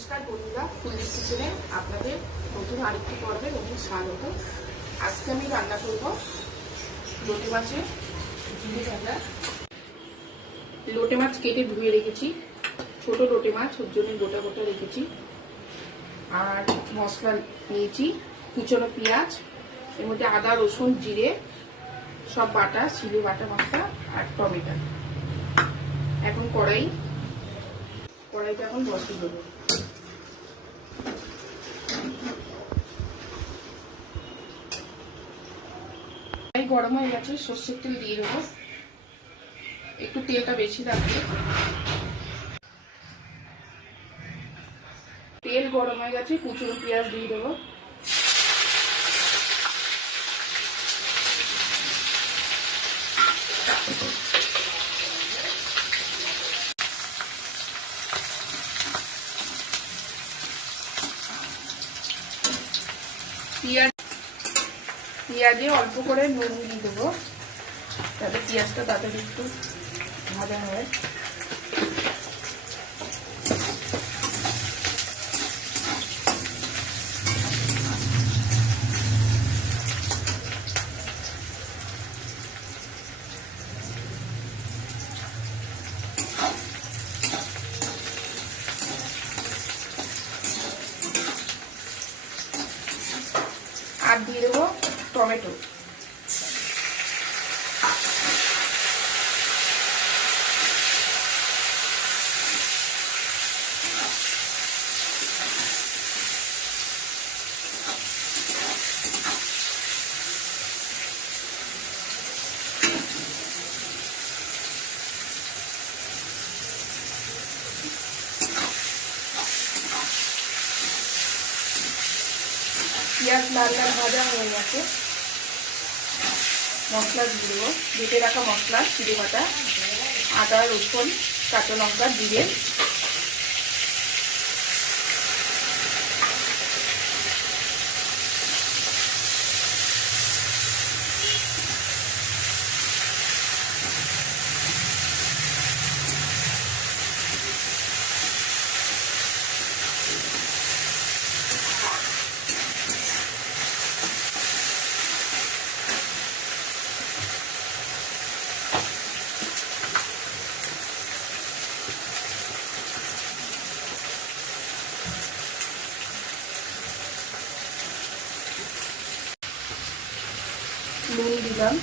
নমস্কার বন্ধুরা, কুলদীপ কিচেনে আপনাদের নতুন আরেকটি পর্বে নতুন স্বাগত। আজকে আমি রান্না করব লোটে মাছের ঝিঙে ভাজা। লোটে মাছ কেটে ধুয়ে রেখেছি, ছোট লোটে মাছ, ওর জন্য গোটা গোটা রেখেছি। আর মশলা নিয়েছি, কুচনো পেঁয়াজ, এর মধ্যে আদা রসুন জিরে সব বাটা, চিলি বাটা মশলা আর টমেটো। এখন কড়াইটা এখন বসিয়ে দেবো। গরম হয়ে গেছে, সর্ষের তেল দিয়ে দেবো। একটু তেলটা বেশি লাগবে। তেল গরম হয়ে গেছে, কুচনো পেঁয়াজ দিয়ে দেবো। পেঁয়াজে অল্প করে নুন দিয়ে দেবো, তাতে পেঁয়াজটা তাড়াতাড়ি একটু ভাজা হয়। আর দিয়ে দেবো টমেটো। পেঁয়াজ লাল লাল ভাজা হয়ে গেছে, মশলা দিয়ে দেবো। বেটে রাখা মশলা, জিরে বাটা, আদা রসুন কাঁচা লঙ্কা জিরে, নুন দিলাম,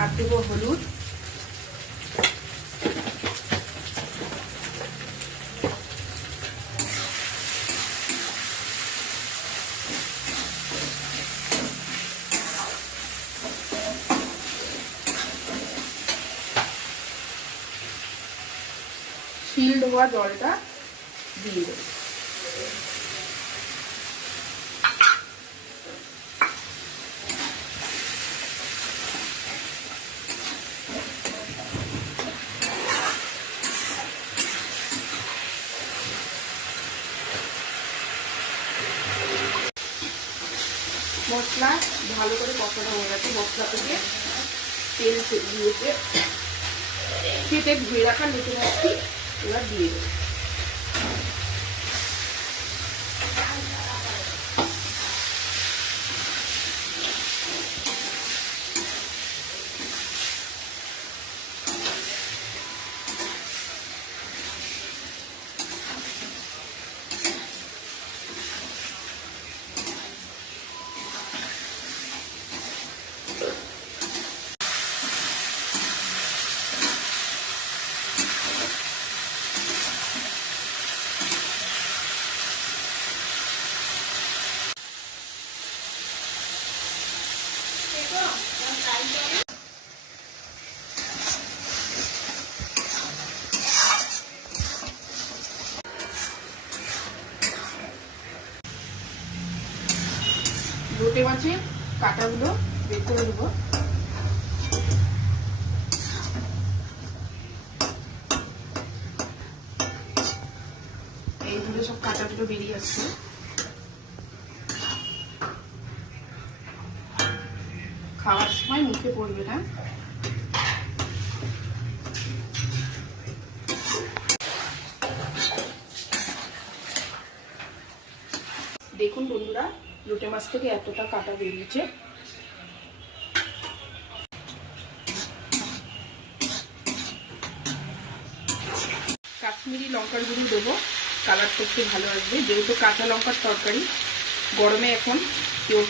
আর দেবো হলুদ, শিল ধোয়া জলটা দিয়ে দেবো। মশলা ভালো করে কষানো হয়ে গেছে, মশলা থেকে তেল দিয়েছে, কেটে ধুয়ে রাখা লোটে মাছটি এবার দিয়ে দেবো। লোটে মাছের কাঁটাগুলো বের করে দেবো। এইগুলো সব কাঁটাগুলো বেরিয়ে আসছে। খাওয়ার সময় মুখে পড়বে না। দেখুন বন্ধুরা, লোটে মাছ থেকে এতটা কাটা বেরিয়েছে। কাশ্মীরি লঙ্কার গুঁড়ো দেবো, কালারটা একটু ভালো আসবে। যেহেতু কাঁচা লঙ্কার তরকারি, গরমে এখন কেউ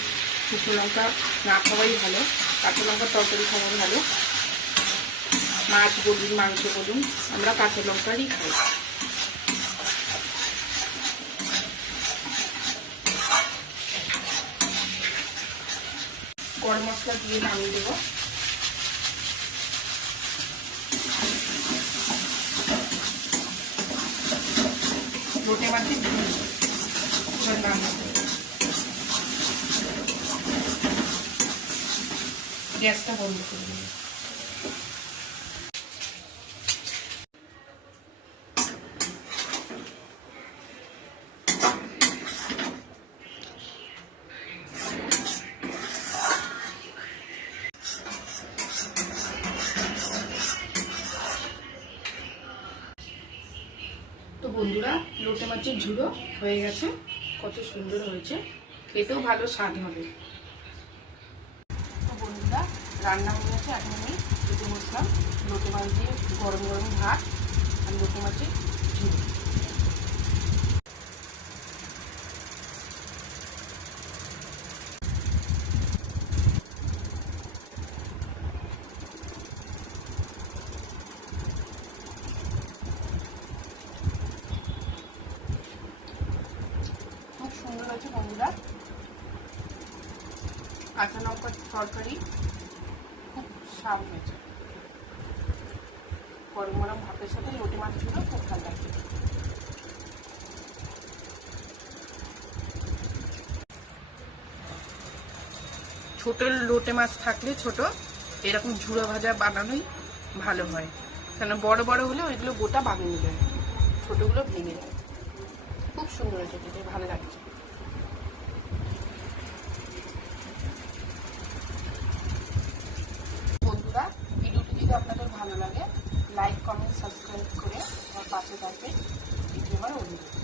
শুকনো লঙ্কা না খাওয়াই ভালো, কাঁচা লঙ্কার তরকারি খাওয়া ভালো। মাছ বলুন, মাংস বলুন, আমরা কাঁচা লঙ্কারই খাই। গরম মশলা দিয়ে নামিয়ে দেবো। লোটে মাছের গ্যাসটা বন্ধ করে দেবো। তো বন্ধুরা, লোটে মাছের ঝুড়ো হয়ে গেছে, কত সুন্দর হয়েছে, খেতেও ভালো স্বাদ হবে। তো বন্ধুরা, রান্না হয়ে গেছে। এখন আমি খেতে বসলাম লোটে মাছ দিয়ে গরম গরম ভাত আর লোটে মাছের ঝুড়ো। খুব সুন্দর হয়েছে বন্ধুরা, কাঁচা লঙ্কার তরকারি খুব স্বাদ হয়েছে। গরম গরম ভাতের সাথে লোটে মাছ ছিল, খুব ভালো লাগছে। ছোট লোটে মাছ থাকলে ছোট এরকম ঝুড়ো ভাজা বানানোই ভালো হয়, কেন বড় বড় হলে ওইগুলো গোটা বানিয়ে যায়, ছোটগুলো ভেঙে যায়। খুব সুন্দর হয়েছে, খেতে ভালো লাগছে। বন্ধুরা, ভিডিওটি যদি আপনাদের ভালো লাগে, লাইক, কমেন্ট, সাবস্ক্রাইব করে আমার পাশে থাকবেন, এটি আমার অনুরোধ।